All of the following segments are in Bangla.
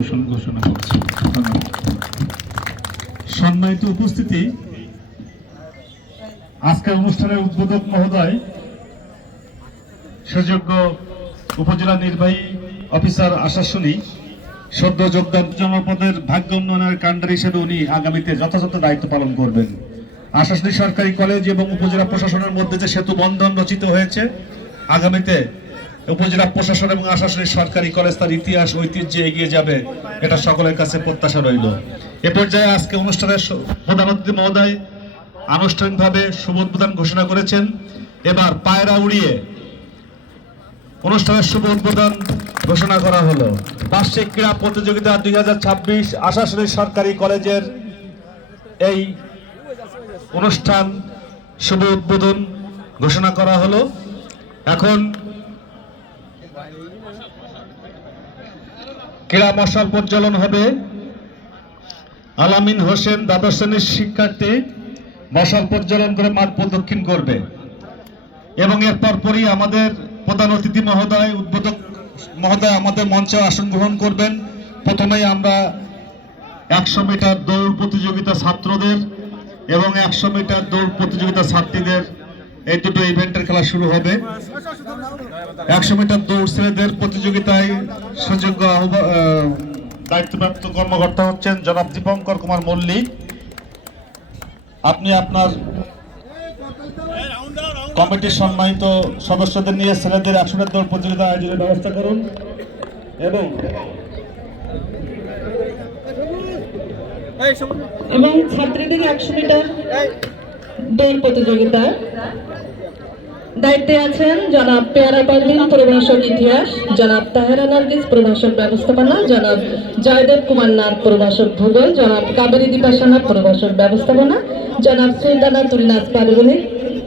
ঘোষণা করছি। সম্মানিত উপস্থিতি, আজকের অনুষ্ঠানের উদ্বোধক মহোদয় সুযোগ্য উপজেলা নির্বাহী অফিসার আশাশুনি সদ্য যোগদান জনপদের ভাগ্য উন্নয়নের কাণ্ডার হিসেবে উনি আগামীতে যথাযথ দায়িত্ব পালন করবেন। আশাশুনি সরকারি কলেজ এবং উপজেলা প্রশাসনের মধ্যে যে সেতু বন্ধন রচিত হয়েছে, আগামীতে উপজেলা প্রশাসন এবং আশাশুনি সরকারি কলেজ তার ইতিহাস ঐতিহ্যে এগিয়ে যাবে, এটা সকলের কাছে প্রত্যাশা রইল। এ পর্যায়ে আজকে অনুষ্ঠানের প্রধান অতিথি মহোদয় আনুষ্ঠানিকভাবে শুভ উদ্বোধন ঘোষণা করেছেন। এবার পায়রা উড়িয়ে অনুষ্ঠানের শুভ উদ্বোধন ঘোষণা করা হলো। বার্ষিক ক্রীড়া প্রতিযোগিতা 2026 আশাশুনি সরকারি কলেজের এই অনুষ্ঠান শুভ উদ্বোধন ঘোষণা করা হলো। এখন ক্রীড়া মশাল প্রজ্বলন হবে। আলামিন হোসেন দ্বাদশ শ্রেণীর শিক্ষার্থী মশাল প্রজ্বলন করে মাঠ প্রদক্ষিণ করবে এবং এর পরপরই আমাদের প্রধান অতিথি মহোদয় উদ্বোধক মহোদয় আমাদের মঞ্চে আসন গ্রহণ করবেন। প্রথমেই আমরা 100 মিটার দৌড় প্রতিযোগিতা ছাত্রদের এবং 100 মিটার দৌড় প্রতিযোগিতা ছাত্রীদের এই দুটো ইভেন্টের খেলা শুরু হবে। 100 মিটার দৌড় ছেলেদের প্রতিযোগিতায় সুযোগ্য দায়িত্বপ্রাপ্ত কর্মকর্তা হচ্ছেন জনাব দীপঙ্কর কুমার মল্লিক। আপনি আপনার কমিটির সম্মানিত সদস্যদের নিয়ে ছেলেদের 100 মিটার দৌড় প্রতিযোগিতা আয়োজনের ব্যবস্থা করুন এবং ছাত্রীদের 100 মিটার দৌড় প্রতিযোগিতা দায়িত্বে আছেন জনাব পেয়ারা পারভিন, প্রভাষক ইতিহাস, জনাব তাহেরা নার্গিস, প্রভাষক ব্যবস্থাপনা, জনাব জয়দেব কুমার নাথ, প্রভাষক ভূগোল, জনাব কাবেরী দীপাসানা, প্রভাষক ব্যবস্থাপনা, জনাব সুলতানা তুলনাস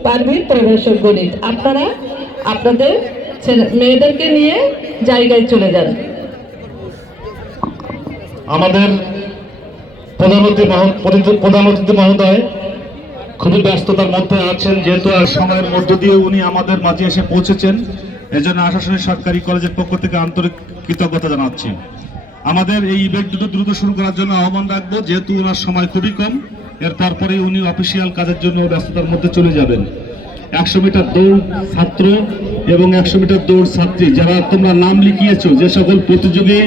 পারভিন, প্রভাষক গণিত। আপনারা আপনাদের মেয়েদেরকে নিয়ে জায়গায় চলে যান। আমাদের প্রধান অতিথি মহোদয় খুবই ব্যস্ততার মধ্যে আছেন, যেহেতু সময়ের মধ্য দিয়ে উনি আমাদের মাঝে এসে পৌঁছেছেন, এজন্য আশাশুনি সরকারি কলেজের পক্ষ থেকে আন্তরিক কৃতজ্ঞতা জানাচ্ছি। আমাদের এই ইভেন্ট দ্রুত শুরু করার জন্য আহ্বান রাখবো, যেহেতু ওনার সময় খুবই কম। এর তারপরে উনি অফিসিয়াল কাজের জন্য ব্যস্ততার মধ্যে চলে যাবেন। 100 মিটার দৌড় ছাত্র এবং 100 মিটার দৌড় ছাত্রী যারা তোমরা নাম লিখিয়েছো, যে সকল প্রতিযোগী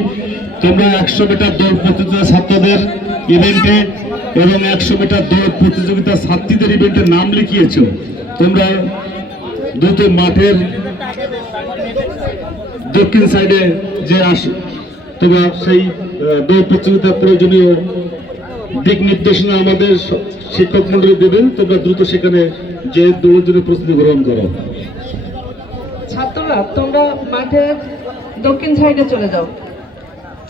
তোমরা 100 মিটার দৌড় প্রতিযোগিতা ছাত্রদের ইভেন্টে এবং 100 মিটার দৌড় প্রতিযোগিতা ছাত্রীদের ইভেন্টে নাম লিখিয়েছো, তোমরা দ্রুত মাঠের দক্ষিণ সাইডে যে তোমরা সেই দৌড় প্রতিযোগিতার প্রয়োজনীয় দিক নির্দেশনা আমাদের শিক্ষক মন্ডলী দেবেন। তোমরা দ্রুত সেখানে যে দৌড়ের জন্য প্রস্তুতি গ্রহণ করো। ছাত্ররা তোমরা মাঠের দক্ষিণ সাইডে চলে যাও।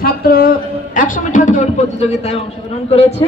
ছাত্র 100 মিটার দৌড় প্রতিযোগিতায় অংশগ্রহণ করেছে।